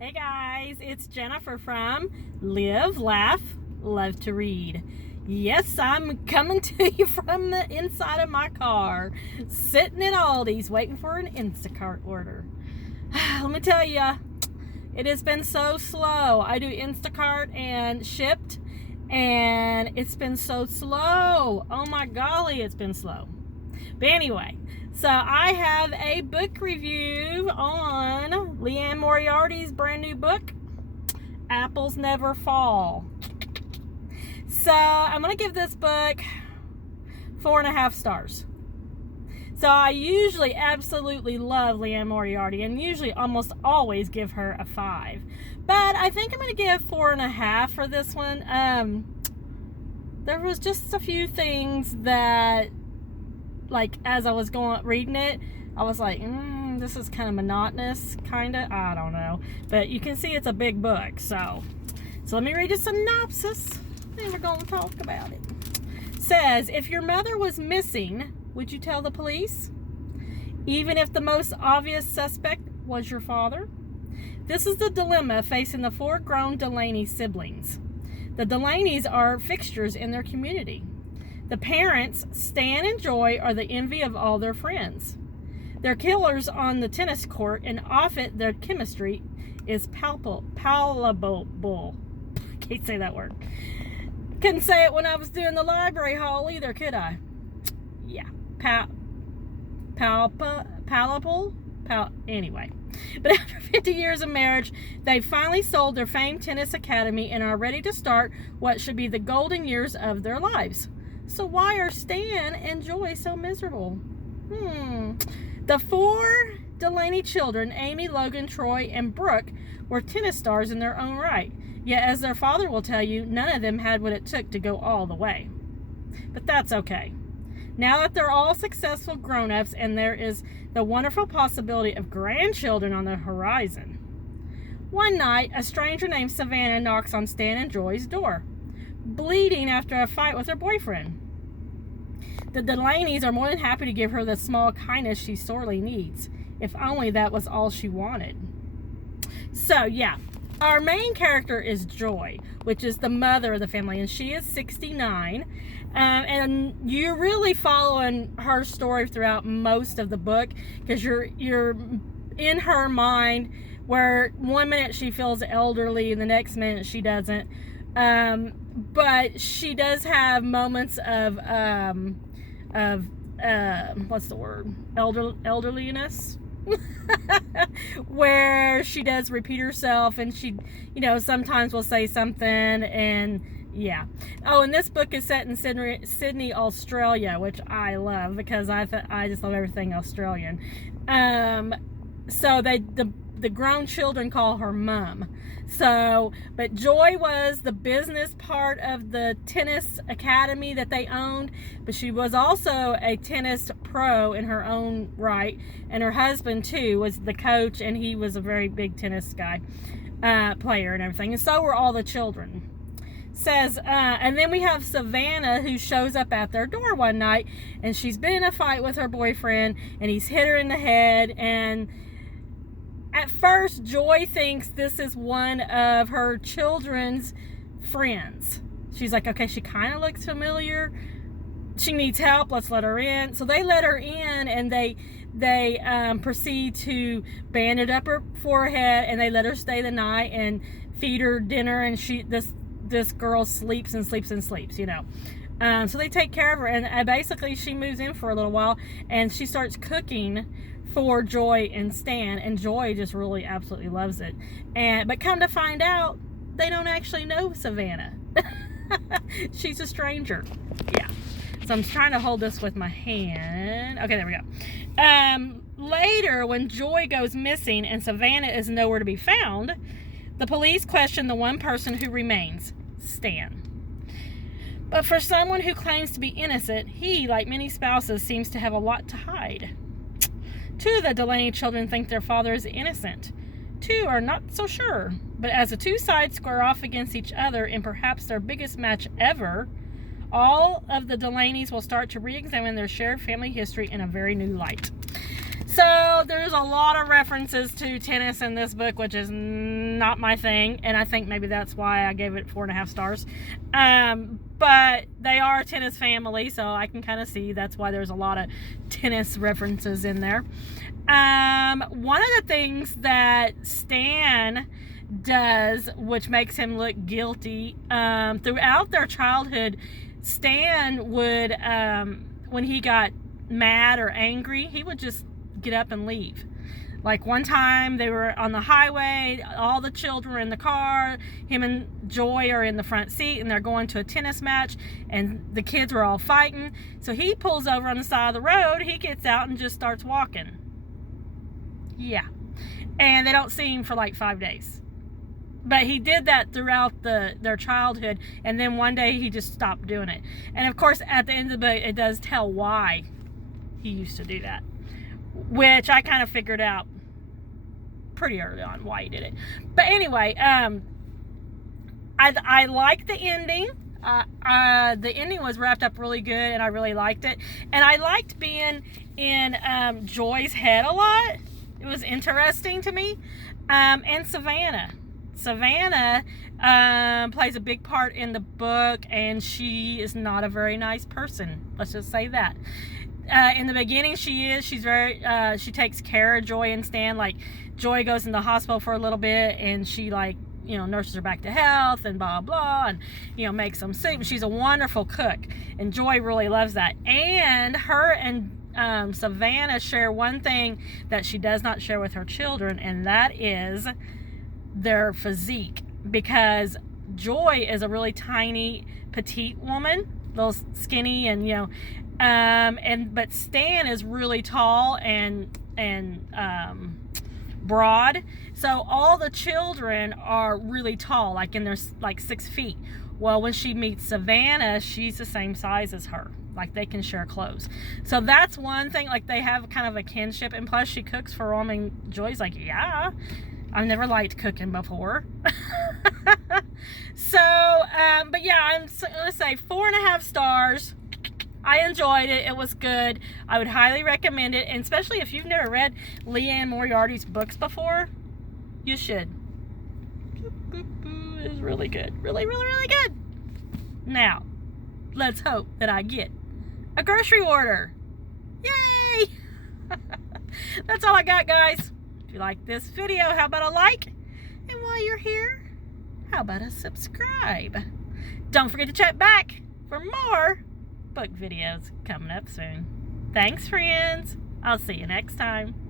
Hey guys, it's Jennifer from Live, Laugh, Love to Read. Yes, I'm coming to you from the inside of my car, sitting at Aldi's waiting for an Instacart order. Let me tell you, it has been so slow. I do Instacart and Shipt, and it's been so slow. Oh my golly, it's been slow. But anyway, so I have a book review on LIANE Moriarty's brand new book, Apples Never Fall. So I'm going to give this book 4.5 stars. So I usually absolutely love LIANE Moriarty and usually almost always give her a 5. But I think I'm going to give 4.5 for this one. There was just a few things that, like, as I was reading it, I was like, this is kind of monotonous, kind of. I don't know. But you can see it's a big book. So let me read a synopsis, and we're going to talk about it. It says, if your mother was missing, would you tell the police? Even if the most obvious suspect was your father? This is the dilemma facing the 4 grown Delaney siblings. The Delaneys are fixtures in their community. The parents, Stan and Joy, are the envy of all their friends. They're killers on the tennis court, and off it, their chemistry is palpable. Can't say that word. Couldn't say it when I was doing the library haul either, could I? Yeah. Anyway. But after 50 years of marriage, they finally sold their famed tennis academy and are ready to start what should be the golden years of their lives. So why are Stan and Joy so miserable? The 4 Delaney children, Amy, Logan, Troy, and Brooke, were tennis stars in their own right. Yet, as their father will tell you, none of them had what it took to go all the way. But that's okay. Now that they're all successful grown-ups and there is the wonderful possibility of grandchildren on the horizon. One night, a stranger named Savannah knocks on Stan and Joy's door, bleeding after a fight with her boyfriend. The Delaneys are more than happy to give her the small kindness she sorely needs, if only that was all she wanted. So, yeah, our main character is Joy, which is the mother of the family, and she is 69. And you're really following her story throughout most of the book, because you're in her mind, where one minute she feels elderly and the next minute she doesn't. But she does have moments of what's the word? Elderliness. Where she does repeat herself, and she, sometimes will say something, and yeah. Oh, and this book is set in Sydney, Australia, which I love because I just love everything Australian. So the grown children call her Mum. But Joy was the business part of the tennis academy that they owned, but she was also a tennis pro in her own right, and her husband too was the coach, and he was a very big tennis guy, player and everything, and so were all the children. Says, and then we have Savannah, who shows up at their door one night, and she's been in a fight with her boyfriend, and he's hit her in the head, and at first, Joy thinks this is one of her children's friends. She's like, okay, she kind of looks familiar. She needs help. Let's let her in. So they let her in, and they proceed to bandage up her forehead, and they let her stay the night and feed her dinner. And this girl sleeps and sleeps and sleeps, So they take care of her, and basically she moves in for a little while, and she starts cooking for Joy and Stan, and Joy just really absolutely loves it. But come to find out, they don't actually know Savannah. She's a stranger. Yeah. So I'm trying to hold this with my hand. Okay, there we go. Later, when Joy goes missing and Savannah is nowhere to be found, the police question the one person who remains, Stan. But for someone who claims to be innocent, he, like many spouses, seems to have a lot to hide. 2 of the Delaney children think their father is innocent. 2 are not so sure. But as the 2 sides square off against each other in perhaps their biggest match ever, all of the Delaneys will start to re-examine their shared family history in a very new light. So there's a lot of references to tennis in this book, which is not my thing, and I think maybe that's why I gave it 4.5 stars. But they are a tennis family, so I can kind of see that's why there's a lot of tennis references in there. One of the things that Stan does, which makes him look guilty, throughout their childhood, Stan would, when he got mad or angry, he would just get up and leave. Like one time they were on the highway, all the children were in the car, him and Joy are in the front seat, and they're going to a tennis match, and the kids were all fighting. So he pulls over on the side of the road, he gets out and just starts walking. Yeah. And they don't see him for like 5 days. But he did that throughout their childhood, and then one day he just stopped doing it. And of course, at the end of the book, it does tell why he used to do that, which I kind of figured out pretty early on why he did it. But anyway, I like the ending. The ending was wrapped up really good, and I really liked it. And I liked being in Joy's head a lot. It was interesting to me. And Savannah plays a big part in the book, and she is not a very nice person. Let's just say that. In the beginning, she's very, she takes care of Joy and Stan. Like, Joy goes in the hospital for a little bit, and she, like, you know, nurses her back to health and blah, blah, and, you know, makes some soup. She's a wonderful cook, and Joy really loves that. And her and Savannah share one thing that she does not share with her children, and that is their physique, because Joy is a really tiny, petite woman, little skinny, and, you know, but Stan is really tall and broad. So all the children are really tall, like in their like 6 feet. Well, when she meets Savannah, she's the same size as her. Like, they can share clothes. So that's one thing. Like, they have kind of a kinship, and plus she cooks for them, and Joy's like, yeah, I've never liked cooking before. So, but yeah, I'm gonna say 4.5 stars. I enjoyed it. It was good. I would highly recommend it, and especially if you've never read LIANE Moriarty's books before, you should. It is really good. Really, really, really good. Now, let's hope that I get a grocery order. Yay! That's all I got, guys. If you like this video, how about a like? And while you're here, how about a subscribe? Don't forget to check back for more book videos coming up soon. Thanks, friends. I'll see you next time.